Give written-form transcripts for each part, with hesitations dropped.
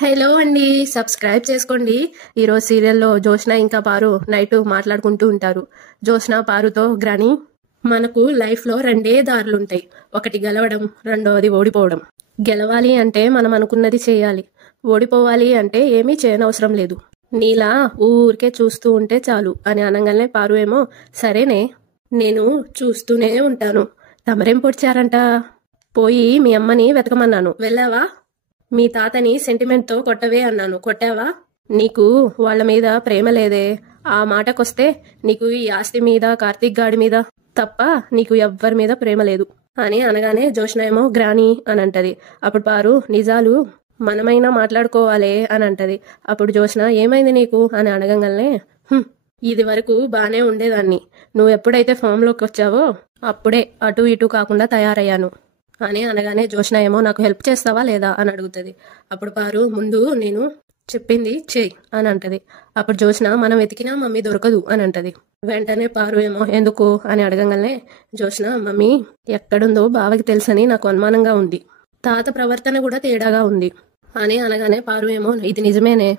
Hello అండి, subscribe చేసుకోండి. ఈరోజు సీరియల్లో జోష్న ఇంకా పారు నైట్ మాట్లాడుకుంటూ ఉంటారు. జోష్న పారుతో, గ్రాని, మనకు లైఫ్లో రెండే దారులుంటాయి. ఒకటి గెలవడం, రెండవది ఓడిపోవడం. గెలవాలి అంటే మనం అనుకున్నది చేయాలి, ఓడిపోవాలి అంటే ఏమీ చేయనవసరం లేదు. నీలా ఊరికే చూస్తూ ఉంటే చాలు అని అనగానే పారు ఏమో, సరేనే, నేను చూస్తూనే ఉంటాను. తమరేం పొడిచారంట? పోయి మీ అమ్మని వెతకమన్నాను, వెళ్ళావా? మీ తాతని సెంటిమెంట్తో కొట్టవే అన్నాను, కొట్టావా? నీకు వాళ్ళ మీద ప్రేమ లేదే? ఆ మాటకొస్తే నీకు ఈ ఆస్తి మీద, కార్తీక్ గాడి మీద తప్ప నీకు ఎవ్వరి మీద ప్రేమ లేదు అని అనగానే జోష్న ఏమో, గ్రాని అని అంటది. అప్పుడు పారు, నిజాలు మనమైనా మాట్లాడుకోవాలే అని అంటది. అప్పుడు జోష్న, ఏమైంది నీకు అని అడగంగానే, ఇది వరకు బానే ఉండేదాన్ని, నువ్వు ఎప్పుడైతే ఫామ్లోకి వచ్చావో అప్పుడే అటు ఇటు కాకుండా తయారయ్యాను అని అనగానే జోష్న ఏమో, నాకు హెల్ప్ చేస్తావా లేదా అని అడుగుతుంది. అప్పుడు పారు, ముందు నేను చెప్పింది చెయ్యి అని అంటది. అప్పుడు జోష్న, మనం వెతికినా మమ్మీ దొరకదు అని అంటది. వెంటనే పారు ఏమో, ఎందుకు అని అడగంగానే జోష్న, మమ్మీ ఎక్కడుందో బావకి తెలుసని నాకు అనుమానంగా ఉంది, తాత ప్రవర్తన కూడా తేడాగా ఉంది అని అనగానే పారు ఏమో, ఇది నిజమేనే,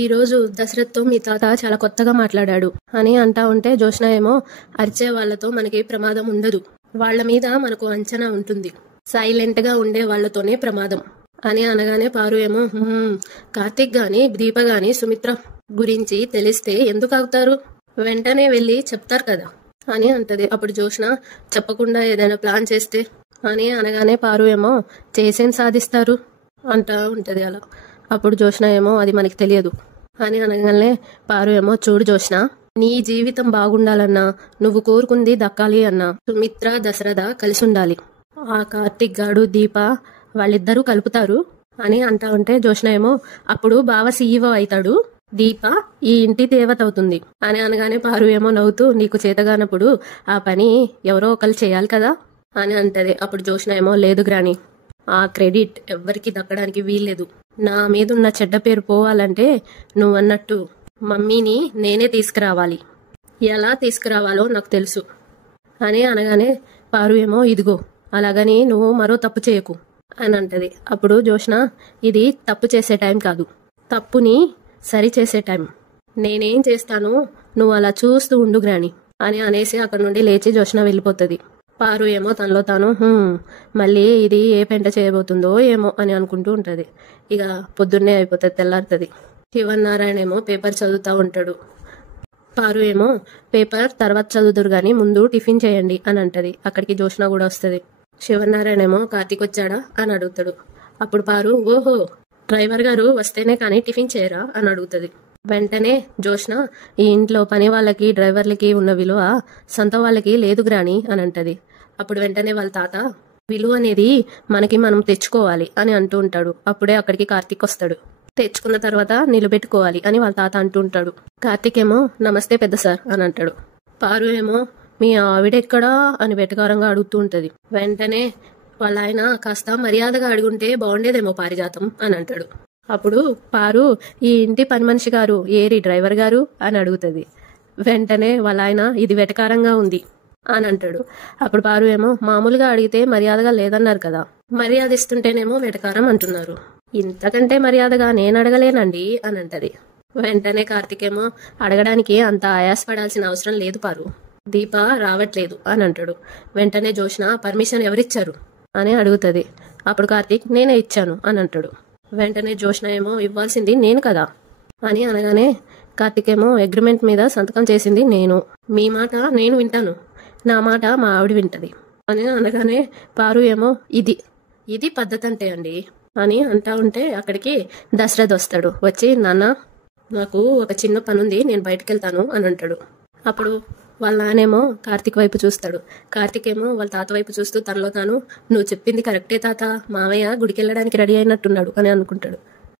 ఈ రోజు దశరథ్తో మీ తాత చాలా కొత్తగా మాట్లాడాడు అని అంటా ఉంటే జోష్న ఏమో, అరిచే వాళ్లతో మనకి ప్రమాదం ఉండదు, వాళ్ల మీద మనకు అంచనా ఉంటుంది, సైలెంట్ గా ఉండే వాళ్లతోనే ప్రమాదం అని అనగానే పారు ఏమో, కార్తీక్ గాని, దీప గాని సుమిత్ర గురించి తెలిస్తే ఎందుకు అవుతారు, వెంటనే వెళ్ళి చెప్తారు కదా అని అంటది. అప్పుడు జోష్న, చెప్పకుండా ఏదైనా ప్లాన్ చేస్తే అని అనగానే పారు ఏమో, చేసేం సాధిస్తారు అంటా ఉంటది అలా. అప్పుడు జోష్న ఏమో, అది మనకి తెలియదు అని అనగానే పారు ఏమో, చూడు జోష్న, నీ జీవితం బాగుండాలన్నా, నువ్వు కోరుకుంది దక్కాలి అన్నా సుమిత్ర, దశరథ కలిసి ఉండాలి. ఆ కార్తీక్ గాడు, దీప వాళ్ళిద్దరూ కలుపుతారు అని అంటా ఉంటే జోష్న ఏమో, అప్పుడు బావ సీఈఓ అవుతాడు, దీప ఈ ఇంటి దేవత అవుతుంది అని అనగానే పారు ఏమో నవ్వుతూ, నీకు చేతగానప్పుడు ఆ పని ఎవరో ఒకరు చేయాలి కదా అని అంటది. అప్పుడు జోష్న ఏమో, లేదు గ్రాని, ఆ క్రెడిట్ ఎవ్వరికి దక్కడానికి వీల్లేదు, నా మీదున్న చెడ్డ పేరు పోవాలంటే నువ్వన్నట్టు మమ్మీని నేనే తీసుకురావాలి, ఎలా తీసుకురావాలో నాకు తెలుసు అని అనగానే పారు ఏమో, ఇదిగో అలాగని నువ్వు మరో తప్పు చేయకు అని అంటది. అప్పుడు జోష్న, ఇది తప్పు చేసే టైం కాదు, తప్పుని సరి చేసే టైం, నేనేం చేస్తాను నువ్వు అలా చూస్తూ ఉండు గ్రాని అని అనేసి అక్కడ నుండి లేచి జోష్న వెళ్ళిపోతుంది. పారు ఏమో తనలో తాను, మళ్ళీ ఇది ఏ పెంట చేయబోతుందో ఏమో అని అనుకుంటూ ఉంటది. ఇక పొద్దున్నే అయిపోతుంది, తెల్లారుతుంది. శివనారాయణ ఏమో పేపర్ చదువుతూ ఉంటాడు. పారు ఏమో, పేపర్ తర్వాత చదువుదురు గాని ముందు టిఫిన్ చేయండి అని అంటది. అక్కడికి జోష్న కూడా వస్తుంది. శివనారాయణ ఏమో, కార్తీక్ వచ్చాడా అని అడుగుతాడు. అప్పుడు పారు, ఓహో, డ్రైవర్ గారు వస్తేనే కానీ టిఫిన్ చేయరా అని అడుగుతుంది. వెంటనే జోష్న, ఈ ఇంట్లో పని వాళ్ళకి, డ్రైవర్లకి ఉన్న విలువ సొంత వాళ్ళకి లేదు గ్రాని అని అంటది. అప్పుడు వెంటనే వాళ్ళ తాత, విలువ అనేది మనకి మనం తెచ్చుకోవాలి అని అంటూ ఉంటాడు. అప్పుడే అక్కడికి కార్తీక్ వస్తాడు. తెచ్చుకున్న తర్వాత నిలబెట్టుకోవాలి అని వాళ్ళ తాత అంటూ ఉంటాడు. కార్తీక్ ఏమో, నమస్తే పెద్ద సార్ అని అంటాడు. పారు ఏమో, మీ ఆవిడెక్కడా అని వెటకారంగా అడుగుతూ ఉంటది. వెంటనే వాళ్ళ ఆయన, కాస్త మర్యాదగా అడుగుంటే బాగుండేదేమో పారిజాతం అని అంటాడు. అప్పుడు పారు, ఈ ఇంటి పని మనిషి గారు ఏరి డ్రైవర్ గారు అని అడుగుతుంది. వెంటనే వాళ్ళ ఆయన, ఇది వెటకారంగా ఉంది అని అంటాడు. అప్పుడు పారు ఏమో, మామూలుగా అడిగితే మర్యాదగా లేదన్నారు కదా, మర్యాద ఇస్తుంటేనేమో వెటకారం అంటున్నారు, ఇంతకంటే మర్యాదగా నేను అడగలేనండి అని అంటది. వెంటనే కార్తీక్ ఏమో, అడగడానికి అంత ఆయాసపడాల్సిన అవసరం లేదు పారు, దీప రావట్లేదు అని అంటాడు. వెంటనే జోష్న, పర్మిషన్ ఎవరిచ్చారు అని అడుగుతుంది. అప్పుడు కార్తీక్, నేనే ఇచ్చాను అని అంటాడు. వెంటనే జోష్న ఏమో, ఇవ్వాల్సింది నేను కదా అని అనగానే కార్తీక్ ఏమో, అగ్రిమెంట్ మీద సంతకం చేసింది నేను, మీ మాట నేను వింటాను, నా మాట మా ఆవిడ వింటది అని అనగానే పారు ఏమో, ఇది పద్ధతి అంటే అండి అని అంటా ఉంటే అక్కడికి దశరథ్ వస్తాడు. వచ్చి, నాన్న నాకు ఒక చిన్న పనుంది, నేను బయటకు వెళ్తాను అని అంటాడు. అప్పుడు వాళ్ళ నానేమో కార్తీక్ వైపు చూస్తాడు. కార్తీక్ ఏమో వాళ్ళ తాత వైపు చూస్తూ తనలో తాను, నువ్వు చెప్పింది కరెక్టే తాత, మావయ్య గుడికి వెళ్ళడానికి రెడీ అయినట్టున్నాడు అని అనుకుంటాడు.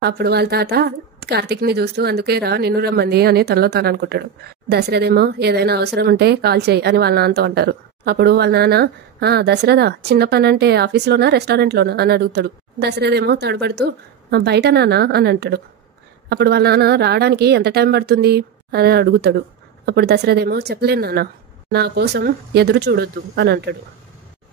అప్పుడు వాళ్ళ తాత కార్తీక్ని చూస్తూ, అందుకే రా నిన్ను రమ్మంది అని తనలో తాను అనుకుంటాడు. దశరథ్ ఏమో, ఏదైనా అవసరం ఉంటే కాల్ చేయి అని వాళ్ళ నాన్నతో అంటారు. అప్పుడు వాళ్ళ నాన్న, దశరథ చిన్న పని అంటే ఆఫీస్లోనా రెస్టారెంట్లోనా అని అడుగుతాడు. దశరథ్ ఏమో తడబడుతూ, బయట నానా అని అంటాడు. అప్పుడు వాళ్ళ నాన్న, రావడానికి ఎంత టైం పడుతుంది అని అడుగుతాడు. అప్పుడు దశరథ్ ఏమో, చెప్పలేను నాన్న, నా కోసం ఎదురు చూడొద్దు అని అంటాడు.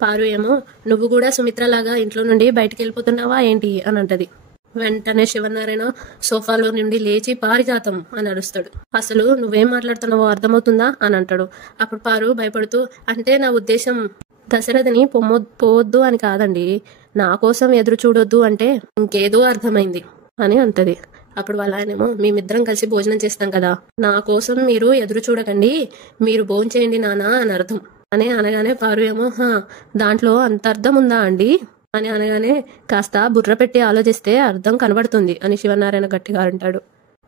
పారు ఏమో, నువ్వు కూడా సుమిత్రలాగా ఇంట్లో నుండి బయటికి వెళ్ళిపోతున్నావా ఏంటి అని అంటది. వెంటనే శివనారాయణ సోఫాలో నుండి లేచి పారిజాతం అని అరుస్తాడు. అసలు నువ్వేం మాట్లాడుతున్నావో అర్థమవుతుందా అని అంటాడు. అప్పుడు పారు భయపడుతూ, అంటే నా ఉద్దేశం దశరథని పోవద్దు అని కాదండి, నా కోసం ఎదురు చూడొద్దు అంటే ఇంకేదో అర్థమైంది అని అంటది. అప్పుడు వాళ్ళ ఆయనేమో, మేమిద్దరం కలిసి భోజనం చేస్తాం కదా, నా కోసం మీరు ఎదురు చూడకండి, మీరు భోంచేయండి నానా అని అర్థం అని అనగానే పారు ఏమో, దాంట్లో అంత అర్థం ఉందా అండి అని అనగానే, కాస్త బుర్ర పెట్టి ఆలోచిస్తే అర్థం కనబడుతుంది అని శివనారాయణ గట్టిగా అంటాడు.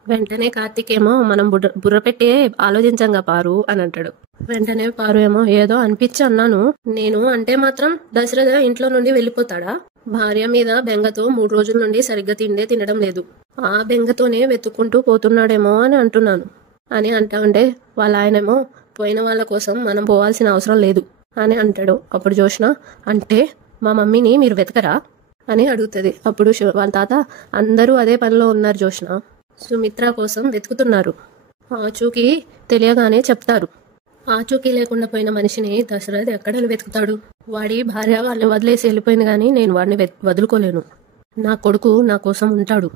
వెంటనే కార్తీక్ ఏమో, మనం బుర్ర పెట్టి ఆలోచించంగా పారు అని అంటాడు. వెంటనే పారు ఏమో, ఏదో అనిపించి అన్నాను, నేను అంటే మాత్రం దశరథ ఇంట్లో నుండి వెళ్ళిపోతాడా? భార్య మీద బెంగతో 3 రోజుల నుండి సరిగ్గా తినడం లేదు, ఆ బెంగతోనే వెతుక్కుంటూ పోతున్నాడేమో అని అంటున్నాను అని అంటా ఉంటే వాళ్ళ ఆయనేమో, పోయిన వాళ్ళ కోసం మనం పోవాల్సిన అవసరం లేదు అని అంటాడు. అప్పుడు జోష్న, అంటే మా మమ్మీని మీరు వెతకరా అని అడుగుతుంది. అప్పుడు వాళ్ళ తాత, అందరూ అదే పనిలో ఉన్నారు జోష్న, సుమిత్ర కోసం వెతుకుతున్నారు, ఆచూకీ తెలియగానే చెప్తారు. ఆచూకీ లేకుండా పోయిన మనిషిని దశరథ్ ఎక్కడ వెతుకుతాడు? వాడి భార్య వాళ్ళని వదిలేసి వెళ్ళిపోయింది, కానీ నేను వాడిని వదులుకోలేను, నా కొడుకు నా కోసం ఉంటాడు,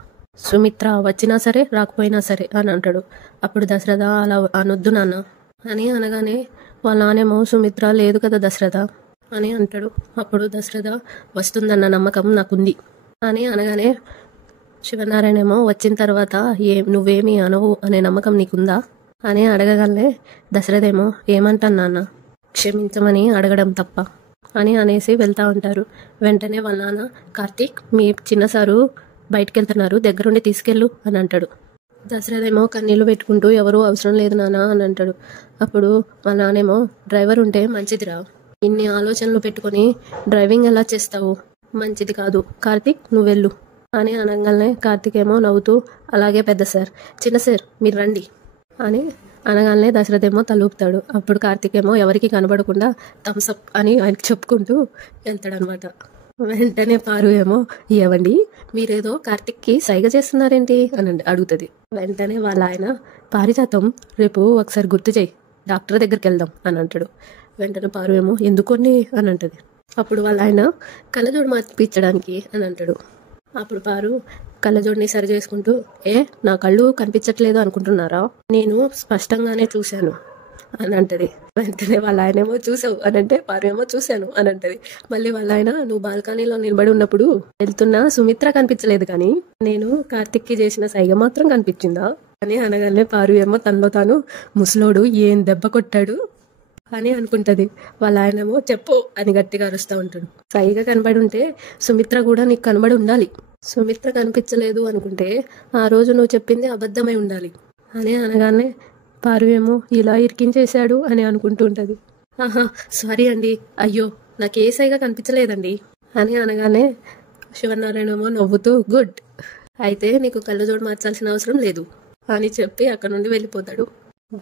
సుమిత్ర వచ్చినా సరే రాకపోయినా సరే అని అంటాడు. అప్పుడు దశరథ, అలా అనొద్దు నాన్న అని అనగానే వాళ్ళ నానేమో, సుమిత్ర లేదు కదా దశరథ అని అంటాడు. అప్పుడు దశరథ, వస్తుందన్న నమ్మకం నాకుంది అని అనగానే శివనారాయణ ఏమో, వచ్చిన తర్వాత నువ్వేమీ అనవు అనే నమ్మకం నీకుందా అని అడగగానే దశరథ ఏమో, ఏమంటాను నాన్న, క్షమించమని అడగడం తప్ప అని అనేసి వెళ్తా ఉంటారు. వెంటనే వాళ్ళ నాన్న, కార్తీక్ మీ చిన్న సారు బయటికి వెళ్తున్నారు, దగ్గరుండి తీసుకెళ్ళు అని అంటాడు. దశరథ ఏమో కన్నీళ్లు పెట్టుకుంటూ, ఎవరూ అవసరం లేదు నాన్న అని అంటాడు. అప్పుడు వాళ్ళ నానేమో, డ్రైవర్ ఉంటే మంచిదిరా, ఇన్ని ఆలోచనలు పెట్టుకొని డ్రైవింగ్ ఎలా చేస్తావు, మంచిది కాదు, కార్తీక్ నువ్వు వెళ్ళు అని అనగానే కార్తీక్ ఏమో నవ్వుతూ, అలాగే పెద్ద సార్, చిన్న సార్ మీరు రండి అని అనగానే దశరథ ఏమో తలూపుతాడు. అప్పుడు కార్తీక్ ఏమో ఎవరికి కనబడకుండా థమ్స్అప్ అని ఆయనకి చెప్పుకుంటూ వెళ్తాడనమాట. వెంటనే పారు ఏమో, ఏవండి మీరేదో కార్తీక్కి సైగ చేస్తున్నారేంటి అని అడుగుతుంది. వెంటనే వాళ్ళ ఆయన, పారిజాతం రేపు ఒకసారి గుర్తు చేయి, డాక్టర్ దగ్గరికి వెళ్దాం అని అంటాడు. వెంటనే పారు ఏమో, ఎందుకోండి అని అంటది. అప్పుడు వాళ్ళ ఆయన, కళ్ళజోడు మార్పించడానికి అని అంటాడు. అప్పుడు పారు కళ్ళజోడిని సరి చేసుకుంటూ, నా కళ్ళు కనిపించట్లేదు అనుకుంటున్నారా, నేను స్పష్టంగానే చూశాను అని అంటది. వెంటనే వాళ్ళ ఆయనేమో, చూసావు అని అంటే పారు ఏమో, చూశాను అని అంటది. మళ్ళీ వాళ్ళ ఆయన, నువ్వు బాల్కనీలో నిలబడి ఉన్నప్పుడు వెళ్తున్నా సుమిత్ర కనిపించలేదు, కానీ నేను కార్తిక్కి చేసిన సైగ మాత్రం కనిపించిందా అని అనగానే పారు ఏమో తనలో తాను, ముసలోడు ఏం దెబ్బ కొట్టాడు అని అనుకుంటది. వాళ్ళ ఆయనేమో, చెప్పు అని గట్టిగా అరుస్తూ ఉంటాడు. సైగ కనబడి ఉంటే సుమిత్ర కూడా నీకు కనబడి ఉండాలి, సుమిత్ర కనిపించలేదు అనుకుంటే ఆ రోజు నువ్వు చెప్పింది అబద్ధమై ఉండాలి అని అనగానే పారు ఏమో, ఇలా ఇరికించేశాడు అని అనుకుంటూ ఉంటుంది. సారీ అండి, అయ్యో నాకు ఏ సైగ కనిపించలేదండి అని అనగానే శివనారాయణ ఏమో నవ్వుతూ, గుడ్, అయితే నీకు కళ్ళజోడు మార్చాల్సిన అవసరం లేదు అని చెప్పి అక్కడ నుండి వెళ్ళిపోతాడు.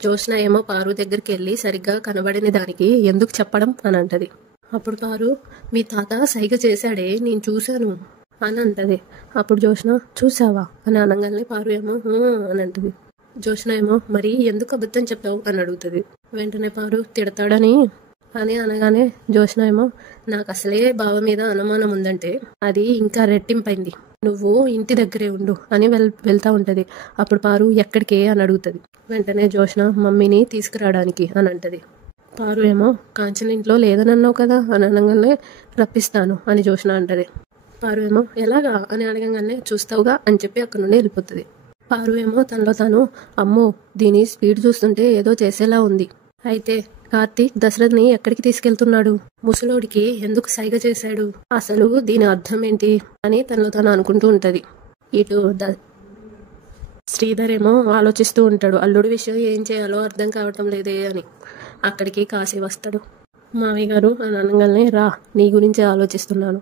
జోష్న ఏమో పారు దగ్గరికి వెళ్ళి, సరిగ్గా కనబడిన దానికి ఎందుకు చెప్పడం అని అంటది. అప్పుడు పారు, మీ తాత సైగ చేశాడే, నేను చూశాను అని అంటది. అప్పుడు జోష్న, చూసావా అని అనగానే పారు ఏమో అని అంటది. జోష్న ఏమో, మరి ఎందుకు అబద్ధం చెప్పావు అని అడుగుతుంది. వెంటనే పారు, తిడతాడని అని అనగానే జోష్న ఏమో, నాకు అసలే బావ మీద అనుమానం ఉందంటే అది ఇంకా రెట్టింపైంది, నువ్వు ఇంటి దగ్గరే ఉండు అని వెళ్తా ఉంటది. అప్పుడు పారు, ఎక్కడికి అని అడుగుతుంది. వెంటనే జోష్న, మమ్మీని తీసుకురావడానికి అని అంటది. పారు ఏమో, కాంచన ఇంట్లో లేదనన్నావు కదా అని అనగానే, రప్పిస్తాను అని జోష్న అంటది. పారు ఏమో, ఎలాగా అని అడగగానే, చూస్తావుగా అని చెప్పి అక్కడ నుండి వెళ్ళిపోతుంది. పారు ఏమో తనలో తాను, అమ్మో దీని స్పీడ్ చూస్తుంటే ఏదో చేసేలా ఉంది, అయితే కార్తీక్ దశరథ్ని ఎక్కడికి తీసుకెళ్తున్నాడు, ముసలోడికి ఎందుకు సైగ చేశాడు, అసలు దీని అర్థం ఏంటి అని తనలో తాను అనుకుంటూ ఉంటది. ఇటు శ్రీధర్ ఏమో ఆలోచిస్తూ ఉంటాడు, అల్లుడి విషయం ఏం చేయాలో అర్థం కావటం లేదే అని. అక్కడికి కాశీ వస్తాడు. మామయ్య గారు అని అనగానే, రా నీ గురించి ఆలోచిస్తున్నాను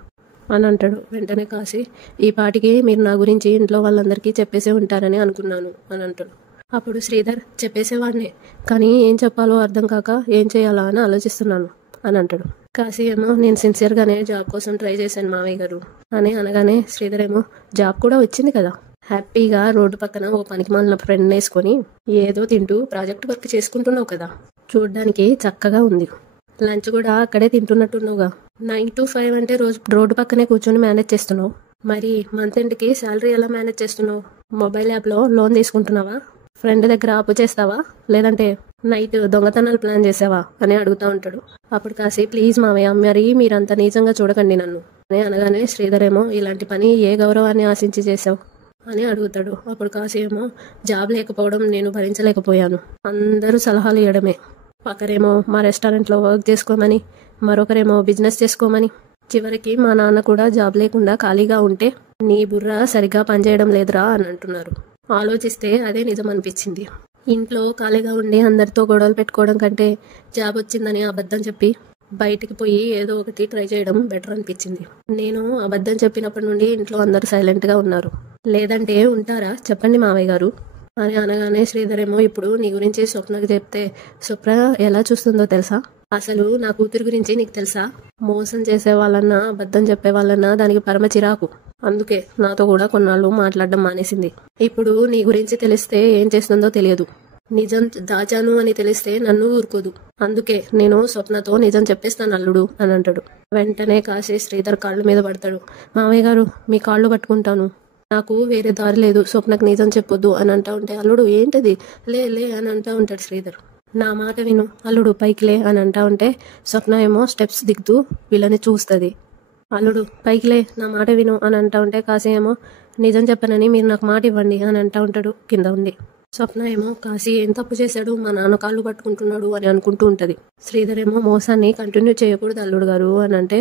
అని అంటాడు. వెంటనే కాశీ, ఈ పాటికి మీరు నా గురించి ఇంట్లో వాళ్ళందరికీ చెప్పేసే ఉంటారని అనుకున్నాను అని అంటాడు. అప్పుడు శ్రీధర్, చెప్పేసేవాడినే, కానీ ఏం చెప్పాలో అర్థం కాక ఏం చేయాలా అని ఆలోచిస్తున్నాను అని అంటాడు. కాశీ ఏమో, నేను సిన్సియర్గానే జాబ్ కోసం ట్రై చేశాను మామయ్య గారు అని అనగానే శ్రీధర్ ఏమో, జాబ్ కూడా వచ్చింది కదా, హ్యాపీగా రోడ్డు పక్కన ఓ పనికి మాలిన ఫ్రెండ్ వేసుకొని ఏదో తింటూ ప్రాజెక్ట్ వర్క్ చేసుకుంటున్నావు కదా, చూడ్డానికి చక్కగా ఉంది, లంచ్ కూడా అక్కడే తింటున్నట్టున్నావుగా, 9 to 5 అంటే రోజు రోడ్డు పక్కనే కూర్చొని మేనేజ్ చేస్తున్నావు, మరి మంత్ ఎండ్కి శాలరీ ఎలా మేనేజ్ చేస్తున్నావు? మొబైల్ యాప్లో లోన్ తీసుకుంటున్నావా? ఫ్రెండ్ దగ్గర అప్పు చేస్తావా? లేదంటే నైట్ దొంగతనాలు ప్లాన్ చేసావా అని అడుగుతూ ఉంటాడు. అప్పుడు కాశీ, ప్లీజ్ మావయ్య, మరి మీరంత నీచంగా చూడకండి నన్ను అని అనగానే శ్రీధర్ ఏమో, ఇలాంటి పని ఏ గౌరవాన్ని ఆశించి చేసావు అని అడుగుతాడు. అప్పుడు కాశీ ఏమో, జాబ్ లేకపోవడం నేను భరించలేకపోయాను, అందరూ సలహాలు ఇవ్వడమే. ఒకరేమో మా రెస్టారెంట్లో వర్క్ చేసుకోమని, మరొకరేమో బిజినెస్ చేసుకోమని, చివరికి మా నాన్న కూడా జాబ్ లేకుండా ఖాళీగా ఉంటే నీ బుర్ర సరిగ్గా పనిచేయడం లేదురా అని అంటున్నారు. ఆలోచిస్తే అదే నిజం అనిపించింది. ఇంట్లో ఖాళీగా ఉండి అందరితో గొడవలు పెట్టుకోవడం కంటే జాబ్ వచ్చిందని అబద్ధం చెప్పి బయటికి పోయి ఏదో ఒకటి ట్రై చేయడం బెటర్ అనిపించింది. నేను అబద్ధం చెప్పినప్పటి నుండి ఇంట్లో అందరూ సైలెంట్గా ఉన్నారు. లేదంటే ఉంటారా చెప్పండి మావయ్య గారు అని అనగానే శ్రీధర్ ఏమో, ఇప్పుడు నీ గురించి స్వప్నకు చెప్తే స్వప్న ఎలా చూస్తుందో తెలుసా? అసలు నా కూతురు గురించి నీకు తెలుసా? మోసం చేసే వాళ్ళన్నా అబద్ధం చెప్పే వాళ్ళన్నా దానికి పరమ చిరాకు. అందుకే నాతో కూడా కొన్నాళ్ళు మాట్లాడడం మానేసింది. ఇప్పుడు నీ గురించి తెలిస్తే ఏం చేస్తుందో తెలియదు. నిజం దాచాను అని తెలిస్తే నన్ను ఊరుకోదు. అందుకే నేను స్వప్నతో నిజం చెప్పేస్తాను అల్లుడు అని అంటాడు. వెంటనే కాశీ శ్రీధర్ కాళ్ళ మీద పడతాడు. మామయ్య గారు, మీ కాళ్ళు పట్టుకుంటాను, నాకు వేరే దారి లేదు, స్వప్నకు నిజం చెప్పొద్దు అని అంటా ఉంటే, అల్లుడు ఏంటిది, లే లే అని అంటా ఉంటాడు శ్రీధర్. నా మాట విను అల్లుడు, పైకి లే అని అంటా ఉంటే స్వప్న ఏమో స్టెప్స్ దిగుతూ వీళ్ళని చూస్తుంది. అల్లుడు పైకిలే, నా మాట విను అని అంటా ఉంటే కాశీ ఏమో, నిజం చెప్పనని మీరు నాకు మాట ఇవ్వండి అని అంటా ఉంటాడు కింద ఉంది. స్వప్న ఏమో, కాశీ ఏం తప్పు చేశాడు, మా నాన్న కాళ్ళు పట్టుకుంటున్నాడు అని అనుకుంటూ ఉంటుంది. శ్రీధర్ ఏమో, మోసాన్ని కంటిన్యూ చేయకూడదు అల్లుడు గారు అని అంటే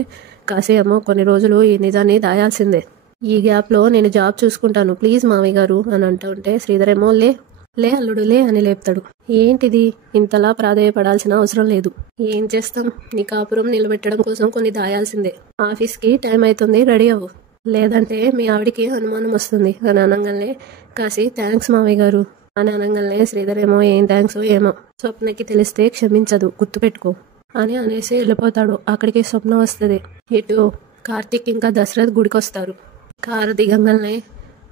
కాశీ ఏమో, కొన్ని రోజులు ఈ నిజాన్ని దాయాల్సిందే, ఈ గ్యాప్లో నేను జాబ్ చూసుకుంటాను, ప్లీజ్ మామయ్య గారు అని అంటూ ఉంటే శ్రీధర్ ఏమో, లే లే అల్లుడు లే అని లేపుతాడు. ఏంటిది, ఇంతలా ప్రాధేయపడాల్సిన అవసరం లేదు, ఏం చేస్తాం, నీ కాపురం నిలబెట్టడం కోసం కొన్ని దాయాల్సిందే. ఆఫీస్కి టైం అవుతుంది, రెడీ అవ్వు, లేదంటే మీ ఆవిడికి అనుమానం వస్తుంది అని అనగానే కాశీ, థ్యాంక్స్ మామయ్య గారు అని అనగానే శ్రీధర్ ఏమో, ఏం థ్యాంక్స్ ఏమో, స్వప్నకి తెలిస్తే క్షమించదు, గుర్తుపెట్టుకో అని అనేసి వెళ్ళిపోతాడు. అక్కడికి స్వప్న వస్తుంది. ఇటు కార్తీక్ ఇంకా దశరథ్ గుడికి వస్తారు. కారు దిగంగానే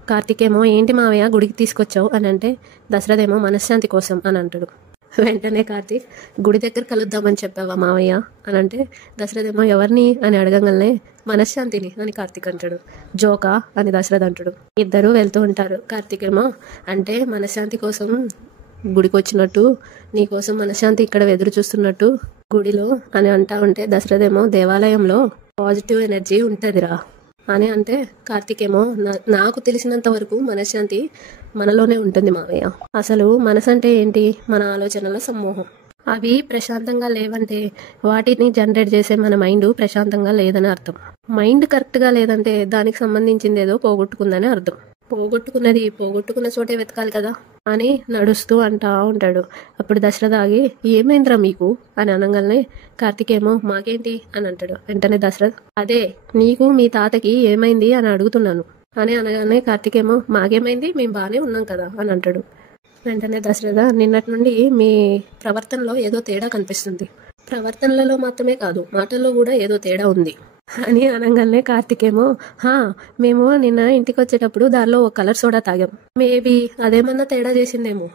కార్తీక్ ఏమో, ఏంటి మావయ్య గుడికి తీసుకొచ్చావు అని అంటే దశరథ్ ఏమో, మనశ్శాంతి కోసం అని అంటాడు. వెంటనే కార్తీక్, గుడి దగ్గర కలుద్దామని చెప్పావా మావయ్య అని అంటే దశరథ్ ఏమో, ఎవరిని అని అడగంగానే మనశ్శాంతిని అని కార్తీక్ అంటాడు. జోకా అని దశరథ్ అంటాడు. ఇద్దరు వెళ్తూ ఉంటారు. కార్తీక్ ఏమో, అంటే మనశ్శాంతి కోసం గుడికి వచ్చినట్టు, నీకోసం మనశ్శాంతి ఇక్కడ ఎదురు చూస్తున్నట్టు గుడిలో అని అంటా ఉంటే దశరథ్ ఏమో, దేవాలయంలో పాజిటివ్ ఎనర్జీ ఉంటుందిరా అని అంటే కార్తీక్ ఏమో, నాకు తెలిసినంత వరకు మనశ్శాంతి మనలోనే ఉంటుంది మావయ్య. అసలు మనసు అంటే ఏంటి? మన ఆలోచనల సమూహం. అవి ప్రశాంతంగా లేవంటే వాటిని జనరేట్ చేసే మన మైండ్ ప్రశాంతంగా లేదని అర్థం. మైండ్ కరెక్ట్గా లేదంటే దానికి సంబంధించింది ఏదో పోగొట్టుకుందని అర్థం. పోగొట్టుకున్నది పోగొట్టుకున్న చోటే వెతకాలి కదా అని నడుస్తూ అంటా ఉంటాడు. అప్పుడు దశరథ ఆగి, ఏమైందిరా మీకు అని అనగానే కార్తీక్ ఏమో, మాకేంటి అని అంటాడు. వెంటనే దశరథ్, అదే నీకు మీ తాతకి ఏమైంది అని అడుగుతున్నాను అని అనగానే కార్తీక్ ఏమో, మాకేమైంది, మేము బాగానే ఉన్నాం కదా అని అంటాడు. వెంటనే దశరథ, నిన్నటి నుండి మీ ప్రవర్తనలో ఏదో తేడా కనిపిస్తుంది, ప్రవర్తనలలో మాత్రమే కాదు మాటల్లో కూడా ఏదో తేడా ఉంది అని అనగానే కార్తీక్ ఏమో, మేము నిన్న ఇంటికి వచ్చేటప్పుడు దారిలో ఒక కలర్ సోడా తాగాం, మేబీ అదేమన్నా తేడా చేసిందేమో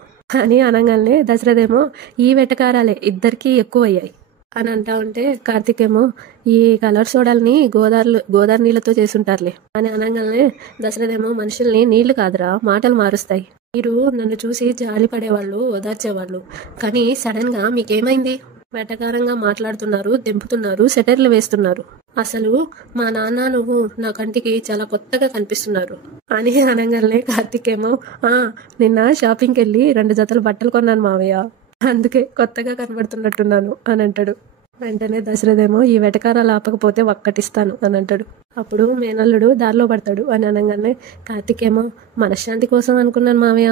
అని అనగానే దశరథ్ ఏమో, ఈ వెటకారాలే ఇద్దరికి ఎక్కువయ్యాయి అని అంటా ఉంటే కార్తీక్ ఏమో, ఈ కలర్ సోడాల్ని గోదావరి నీళ్ళతో చేసుంటారులే అని అనగానే దశరథ్ ఏమో, మనుషుల్ని నీళ్లు కాదురా మాటలు మారుస్తాయి, మీరు నన్ను చూసి జాలి పడేవాళ్ళు, ఓదార్చేవాళ్ళు, కానీ సడన్ గా మీకేమైంది, వెటకారంగా మాట్లాడుతున్నారు, దింపుతున్నారు, సెటర్లు వేస్తున్నారు, అసలు మా నాన్న నువ్వు నా కంటికి చాలా కొత్తగా కనిపిస్తున్నారు అని అనగానే కార్తీక్ ఏమో, నిన్న షాపింగ్కి వెళ్ళి 2 జతలు బట్టలు కొన్నాను మావయ్య, అందుకే కొత్తగా కనబడుతున్నట్టున్నాను అని అంటాడు. వెంటనే దశరథ్ ఏమో, ఈ వెటకారాలు ఆపకపోతే ఒక్కటిస్తాను అని అంటాడు. అప్పుడు మేనల్లుడు దారిలో పడతాడు అని అనగానే కార్తీక్ ఏమో, మనశ్శాంతి కోసం అనుకున్నాను మావయ్య,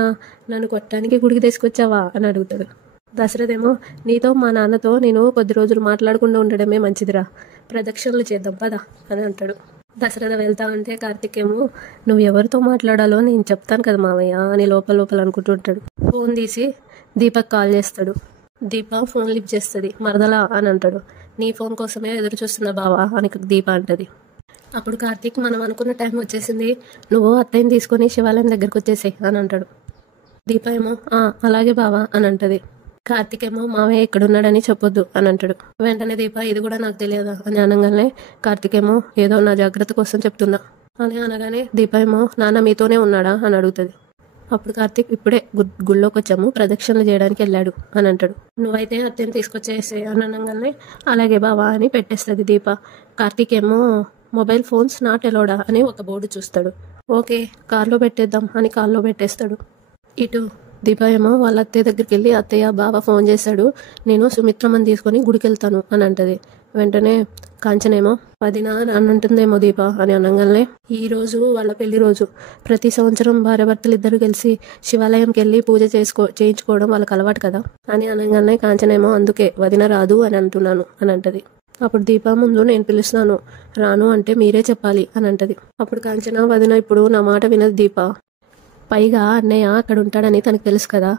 నన్ను కొట్టడానికి గుడికి తీసుకొచ్చావా అని అడుగుతాడు. దశరథ్ ఏమో, నీతో మా నాన్నతో నేను కొద్ది రోజులు మాట్లాడకుండా ఉండడమే మంచిదిరా, ప్రదక్షిణలు చేద్దాం పదా అని అంటాడు. దశరథ వెళ్తా ఉంటే కార్తీక్ ఏమో, నువ్వు ఎవరితో మాట్లాడాలో నేను చెప్తాను కదా మావయ్య అని లోపల అనుకుంటూ ఉంటాడు. ఫోన్ తీసి దీపక్ కాల్ చేస్తాడు. దీప ఫోన్ లిఫ్ట్ చేస్తుంది. మరదలా అని అంటాడు. నీ ఫోన్ కోసమే ఎదురు చూస్తున్నా బావా అని దీప అంటది. అప్పుడు కార్తీక్, మనం అనుకున్న టైం వచ్చేసింది, నువ్వు అత్తయ్యని తీసుకొని శివాలయం దగ్గరకు వచ్చేసాయి అని అంటాడు. దీప ఏమో, అలాగే బావా అని అంటది. కార్తీక్ ఏమో, మావయ్య ఎక్కడున్నాడని చెప్పొద్దు అని అంటాడు. వెంటనే దీప, ఇది కూడా నాకు తెలియదా అని అనగానే కార్తీక్ ఏమో, ఏదో నా జాగ్రత్త కోసం చెప్తున్నా, అని అనగానే దీప ఏమో నాన్న మీతోనే ఉన్నాడా అని అడుగుతుంది. అప్పుడు కార్తీక్ ఇప్పుడే గుళ్ళోకి వచ్చాము, ప్రదక్షిణలు చేయడానికి వెళ్ళాడు అని అంటాడు. నువ్వైతే అత్తని తీసుకొచ్చేసే అని అనగానే అలాగే బావా అని పెట్టేస్తుంది దీప. కార్తీక్ ఏమో మొబైల్ ఫోన్స్ నాట్ ఎలోడా అని ఒక బోర్డు చూస్తాడు. ఓకే కార్లో పెట్టేద్దాం అని కార్లో పెట్టేస్తాడు. ఇటు దీప ఏమో వాళ్ళ అత్తయ్య దగ్గరికి వెళ్ళి అత్తయ్య బావ ఫోన్ చేశాడు, నేను సుమిత్రమ్మని తీసుకొని గుడికి వెళ్తాను అని అంటది. వెంటనే కాంచనేమో వదినా అని అంటుందేమో దీప అని అనగానే ఈ రోజు వాళ్ళ పెళ్లి రోజు, ప్రతి సంవత్సరం భార్యాభర్తలు ఇద్దరు కలిసి శివాలయంకి వెళ్ళి పూజ చేయించుకోవడం వాళ్ళకి అలవాటు కదా అని అనగానే కాంచనేమో అందుకే వదిన రాదు అని అంటున్నాను అని అంటది. అప్పుడు దీప ముందు నేను పిలుస్తాను, రాను అంటే మీరే చెప్పాలి అని అంటది. అప్పుడు కాంచన వదిన ఇప్పుడు నా మాట వినదు దీప, పైగా అన్నయ్య అక్కడ ఉంటాడని తనకు తెలుసు కదా,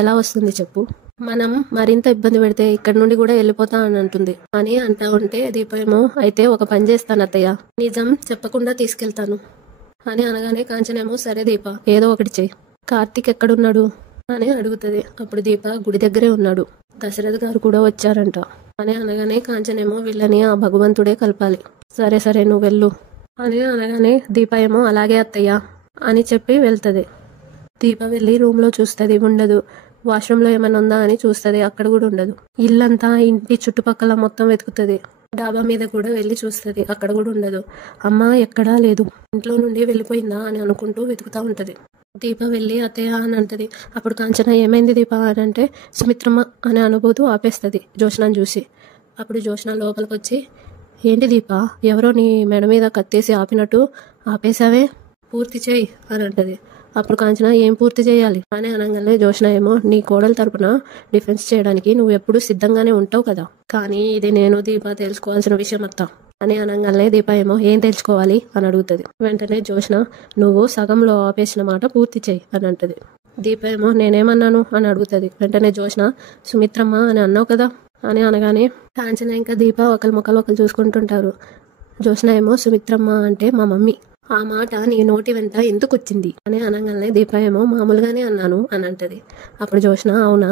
ఎలా వస్తుంది చెప్పు, మనం మరింత ఇబ్బంది పెడితే ఇక్కడ నుండి కూడా వెళ్ళిపోతా అని అంటుంది అని అంటా ఉంటే దీప ఏమో అయితే ఒక పని చేస్తాను అత్తయ్య, నిజం చెప్పకుండా తీసుకెళ్తాను అని అనగానే కాంచనేమో సరే దీప ఏదో ఒకటి చెయ్యి, కార్తీక్ ఎక్కడున్నాడు అని అడుగుతుంది. అప్పుడు దీప గుడి దగ్గరే ఉన్నాడు, దశరథ్ గారు కూడా వచ్చారంట అని అనగానే కాంచనేమో వీళ్ళని ఆ భగవంతుడే కలపాలి, సరే సరే నువ్వు వెళ్ళు అని అనగానే దీప ఏమో అలాగే అత్తయ్య అని చెప్పి వెళ్తుంది. దీప వెళ్ళి రూమ్లో చూస్తుంది, ఉండదు. వాష్రూమ్లో ఏమైనా ఉందా అని చూస్తుంది, అక్కడ కూడా ఉండదు. ఇల్లంతా ఇంటి చుట్టుపక్కల మొత్తం వెతుకుతుంది. డాబా మీద కూడా వెళ్ళి చూస్తుంది, అక్కడ కూడా ఉండదు. అమ్మ ఎక్కడా లేదు, ఇంట్లో నుండి వెళ్ళిపోయిందా అని అనుకుంటూ వెతుకుతూ ఉంటుంది. దీప వెళ్ళి అత్తయ్య అని అంటది. అప్పుడు కాంచన ఏమైంది దీప అని అంటే సుమిత్రమ్మ అని అనుభూతూ ఆపేస్తుంది జోష్నాని చూసి. అప్పుడు జోష్న లోపలికి వచ్చి ఏంటి దీప ఎవరో నీ మెడ మీద కత్తేసి ఆపినట్టు ఆపేశావే, పూర్తి చేయి అని అంటది. అప్పుడు కాంచన ఏం పూర్తి చేయాలి అని అనగానే జోష్న ఏమో నీ కోడల తరపున డిఫెన్స్ చేయడానికి నువ్వు ఎప్పుడు సిద్ధంగానే ఉంటావు కదా, కానీ ఇది నేను దీప తెలుసుకోవాల్సిన విషయం అత్త అని అనగానే దీప ఏమో ఏం తెలుసుకోవాలి అని అడుగుతుంది. వెంటనే జోష్న నువ్వు సగంలో ఆపేసిన మాట పూర్తి చేయి అని అంటది. దీప ఏమో నేనేమన్నాను అని అడుగుతుంది. వెంటనే జోష్న సుమిత్రమ్మ అని అన్నావు కదా అని అనగానే కాంచన ఇంకా దీప ఒకరి ముఖాలు ఒకరు చూసుకుంటుంటారు. జోష్న ఏమో సుమిత్రమ్మ అంటే మా మమ్మీ, ఆ మాట నీ నోటి వెంట ఎందుకు వచ్చింది అని అనగానే దీప ఏమో మామూలుగానే అన్నాను అని అంటది. అప్పుడు జోష్న అవునా,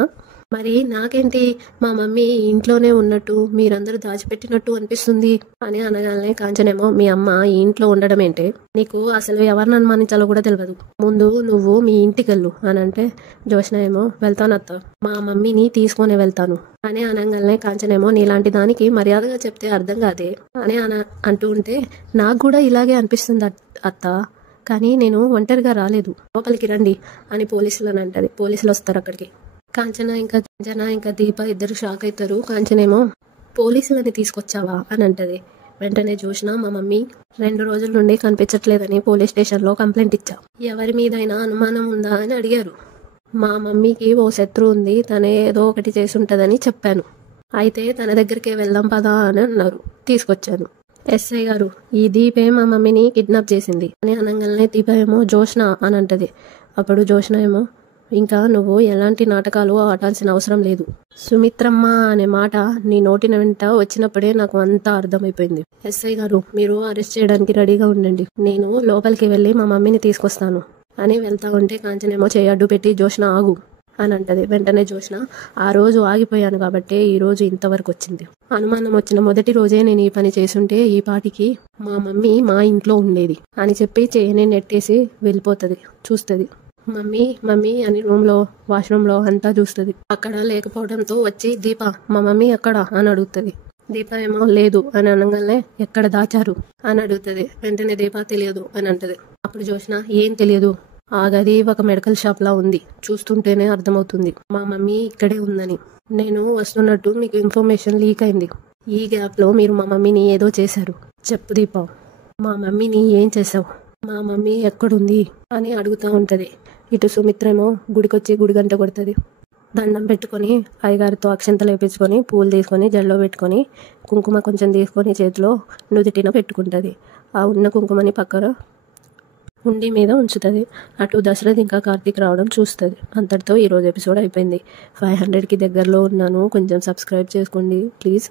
మరి నాకేంటి మా మమ్మీ ఇంట్లోనే ఉన్నట్టు మీరందరూ దాచిపెట్టినట్టు అనిపిస్తుంది అని అనగానే కాంచనేమో మీ అమ్మ ఈ ఇంట్లో ఉండడం ఏంటే, నీకు అసలు ఎవరిని అనుమానించాలో కూడా తెలియదు, ముందు నువ్వు మీ ఇంటికి వెళ్ళు అని అంటే జోష్న ఏమో వెళ్తాను అత్త, మా మమ్మీని తీసుకొని వెళ్తాను అని అనగానే కాంచనేమో నీలాంటి దానికి మర్యాదగా చెప్తే అర్థం కాదే అని అంటూ ఉంటే నాకు కూడా ఇలాగే అనిపిస్తుంది అత్త, కానీ నేను ఒంటరిగా రాలేదు, లోపలికి రండి అని పోలీసులను అంటది. పోలీసులు వస్తారు అక్కడికి. కాంచన ఇంకా దీప ఇద్దరు షాక్ అవుతారు. కాంచనేమో పోలీసులని తీసుకొచ్చావా అని అంటది. వెంటనే జోష్న మా మమ్మీ 2 రోజుల నుండి కనిపించట్లేదని పోలీస్ స్టేషన్లో కంప్లైంట్ ఇచ్చా, ఎవరి మీదైనా అనుమానం ఉందా అని అడిగారు, మా మమ్మీకి ఓ శత్రువు ఉంది, తనే ఏదో ఒకటి చేసి ఉంటుందని చెప్పాను, అయితే తన దగ్గరికే వెళ్దాం పదా అని అన్నారు, తీసుకొచ్చాను. ఎస్ఐ గారు ఈ దీపే మా మమ్మీని కిడ్నాప్ చేసింది అని అనగానే దీప ఏమో జోష్న అని అంటది. అప్పుడు జోష్న ఏమో ఇంకా నువ్వు ఎలాంటి నాటకాలు ఆడాల్సిన అవసరం లేదు, సుమిత్రమ్మ అనే మాట నీ నోటిన వెంట వచ్చినప్పుడే నాకు అంతా అర్థమైపోయింది, ఎస్ఐ గారు మీరు అరెస్ట్ చేయడానికి రెడీగా ఉండండి, నేను లోపలికి వెళ్ళి మా మమ్మీని తీసుకొస్తాను అని వెళ్తా ఉంటే కాంచనేమో చేయి అడ్డు పెట్టి జోష్న ఆగు అని అంటది. వెంటనే జోష్న ఆ రోజు ఆగిపోయాను కాబట్టి ఈ రోజు ఇంతవరకు వచ్చింది, అనుమానం వచ్చిన మొదటి రోజే నేను ఈ పని చేసుంటే ఈ పాటికి మా మమ్మీ మా ఇంట్లో ఉండేది అని చెప్పి చేయని నెట్టేసి వెళ్ళిపోతుంది. చూస్తుంది మమ్మీ మమ్మీ అని రూమ్లో వాష్రూమ్లో అంతా చూస్తుంది, అక్కడ లేకపోవడంతో వచ్చి దీప మా మమ్మీ ఎక్కడ అని అడుగుతుంది. దీప ఏమో లేదు అని అనగానే ఎక్కడ దాచారు అని అడుగుతుంది. వెంటనే దీప తెలియదు అని అంటది. అప్పుడు జోష్న ఏం తెలియదు, ఆ గది ఒక మెడికల్ షాప్ లా ఉంది, చూస్తుంటేనే అర్థమవుతుంది మా మమ్మీ ఇక్కడే ఉందని, నేను వస్తున్నట్టు మీకు ఇన్ఫర్మేషన్ లీక్ అయింది, ఈ గ్యాప్లో మీరు మా మమ్మీని ఏదో చేశారు, చెప్పు దీప మా మమ్మీని ఏం చేసావు, మా మమ్మీ ఎక్కడుంది అని అడుగుతూ ఉంటుంది. ఇటు సుమిత్రేమో గుడికొచ్చి గుడి గంట కొడుతుంది, దండం పెట్టుకొని అయ్యగారితో అక్షంతలు వేపించుకొని పూలు తీసుకొని జల్లో పెట్టుకొని కుంకుమ కొంచెం తీసుకొని చేతిలో నుదిటిన పెట్టుకుంటుంది. ఆ ఉన్న కుంకుమని పక్కన హుండీ మీద ఉంచుతుంది. అటు దశరథ్ ఇంకా కార్తీక్ రావడం చూస్తుంది. అంతటితో ఈరోజు ఎపిసోడ్ అయిపోయింది. 500కి దగ్గరలో ఉన్నాను, కొంచెం సబ్స్క్రైబ్ చేసుకోండి ప్లీజ్.